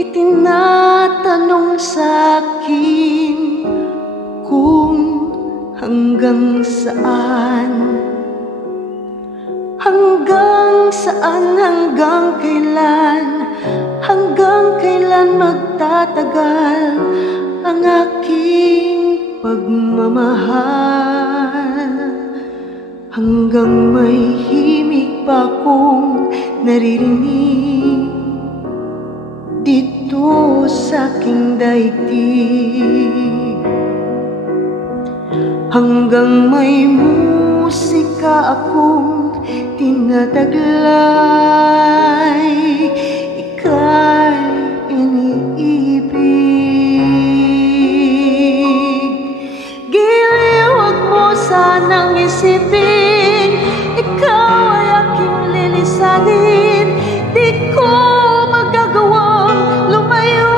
itinatanong sa'kin kung hanggang saan, hanggang kailan magtatagal ang aking pagmamahal. Hanggang may himig pa akong naririnig dito sa aking daigdig. Hanggang may musika akong tinataglay, ika'y iniibig. Giliw, huwag mo sanang isipin, ikaw ay aking lilisanin. Di ko magagawang lumayo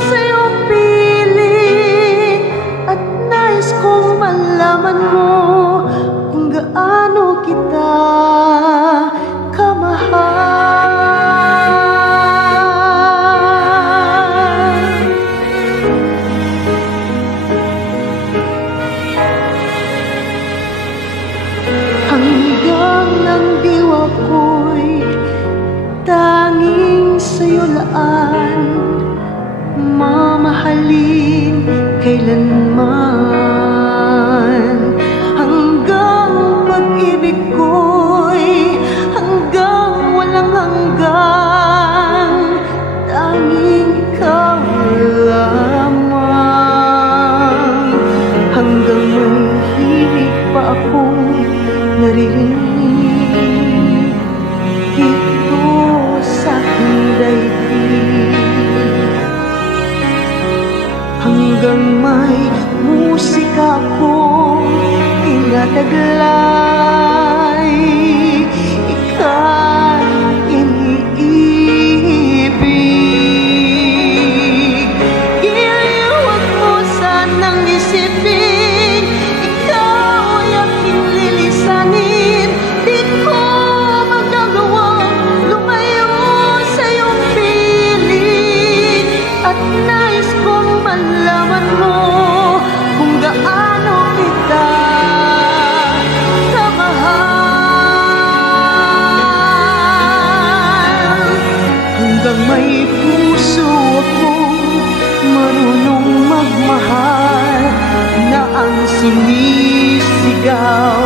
sa iyong piling, at nais kong malaman mo kung gaano kita kamahal. Hanggang ng diwa ko'y tanging sa'yo laan, mamahalin kailanman. Hanggang pag-ibig ko'y hanggang walang hanggan, tanging ikaw lamang. Hanggang may hilig pa akong naririnig dito sa aking daigdig. Hanggang may musika akong tinataglay, ika'y iniibig. Giliw, huwag mo sanang isipin, ikaw ay aking lilisanin. Di ko magagawang lumayo sa iyong piling, at nais kong malaman mo kung gaano kita kamahal. Hanggang may puso akong marunong magmahal, na ang sinisigaw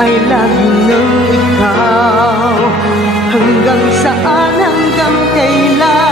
ay lagi ng ikaw. Hanggang saan, hanggang kailan